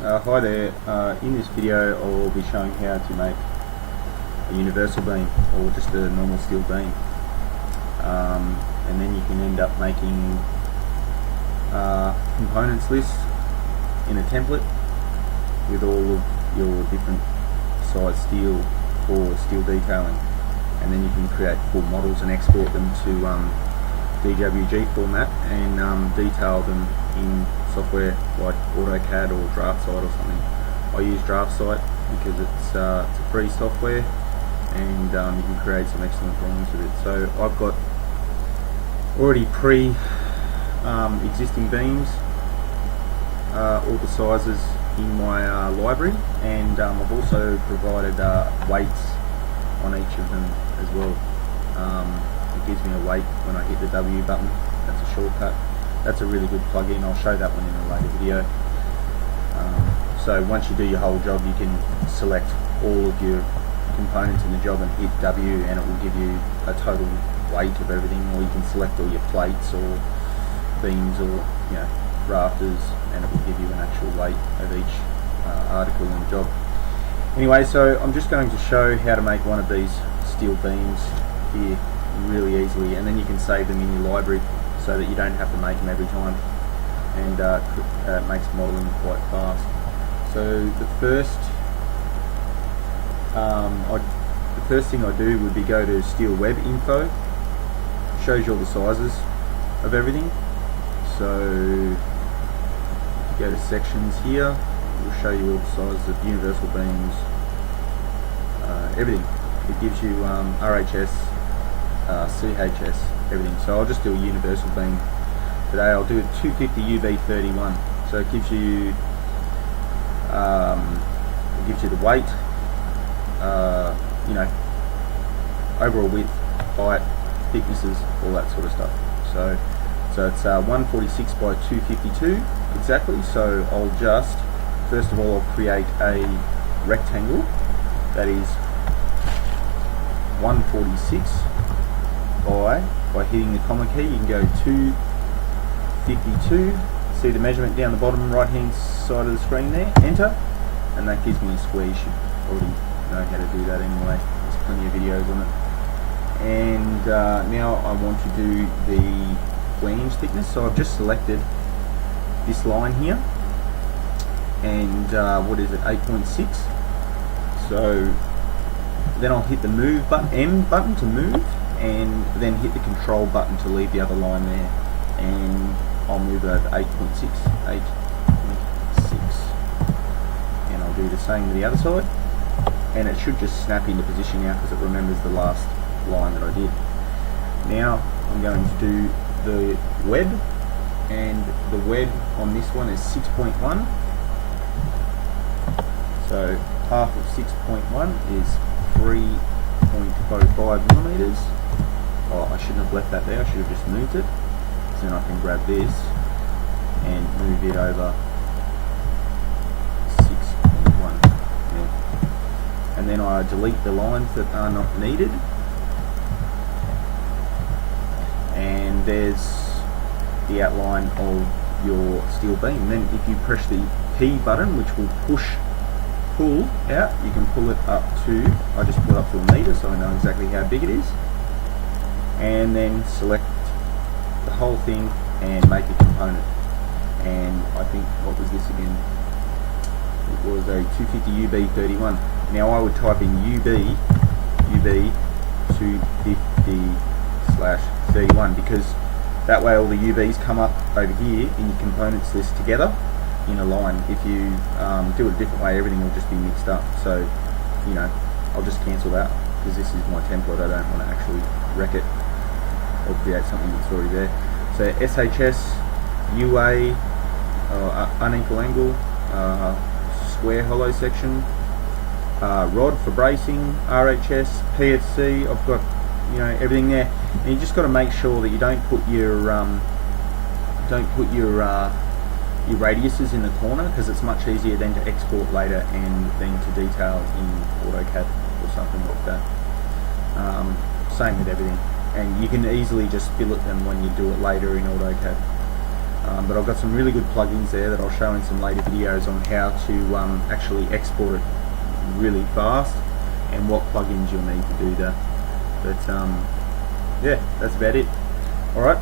Hi there, in this video I will be showing how to make a universal beam or just a normal steel beam, and then you can end up making components list in a template with all of your different size steel for steel detailing, and then you can create full models and export them to DWG format and detail them in software like AutoCAD or DraftSite or something. I use DraftSite because it's a free software, and you can create some excellent drawings with it. So I've got already existing beams, all the sizes in my library, and I've also provided weights on each of them as well. It gives me a weight when I hit the W button. That's a shortcut. That's a really good plugin. I'll show that one in a later video. So once you do your whole job, you can select all of your components in the job and hit W, and it will give you a total weight of everything. Or you can select all your plates or beams or rafters, and it will give you an actual weight of each article in the job. Anyway, so I'm just going to show how to make one of these steel beams here really easily, and then you can save them in your library so that you don't have to make them every time, and it makes modelling quite fast. So the first thing I do would be go to Steel Web Info. Shows you all the sizes of everything. So go to sections here. We'll show you all the sizes of universal beams, everything. It gives you RHS, CHS, everything. So I'll just do a universal beam today. I'll do a 250 UB31. So it gives you the weight, overall width, height, thicknesses, all that sort of stuff. So it's 146 by 252 exactly. So I'll just first of all I'll create a rectangle that is 146 by hitting the comma key. You can go 252. See the measurement down the bottom right hand side of the screen there, enter, and that gives me a square. You should already know how to do that anyway. There's plenty of videos on it. And now I want to do the 20-inch thickness, so I've just selected this line here, and what is it, 8.6. So then I'll hit the move button, M button to move, and then hit the control button to leave the other line there, and I'll move it over 8.6, 8.6, and I'll do the same with the other side, and it should just snap into position now because it remembers the last line that I did. Now I'm going to do the web, and the web on this one is 6.1. So half of 6.1 is 3.05 millimeters. Oh, I shouldn't have left that there. I should have just moved it. So then I can grab this and move it over 6.1. Yeah. And then I delete the lines that are not needed. And there's the outline of your steel beam. And then if you press the P button, which will pull out, you can pull it up to, I just pull it up to a meter so I know exactly how big it is, and then select the whole thing and make a component. And I think, what was this again? It was a 250 UB31. Now I would type in UB 250/31, because that way all the UVs come up over here in your components list together in a line. If you do it a different way, everything will just be mixed up. So I'll just cancel that because this is my template. I don't want to actually wreck it or create something that's already there. So SHS, UA, unequal angle, square hollow section, rod for bracing, RHS, PFC. I've got everything there, and you just got to make sure that you don't put your radiuses in the corner, because it's much easier then to export later and then to detail in AutoCAD or something like that. Same with everything, and you can easily just fillet them when you do it later in AutoCAD. But I've got some really good plugins there that I'll show in some later videos on how to actually export it really fast and what plugins you'll need to do that. But yeah, that's about it. Alright,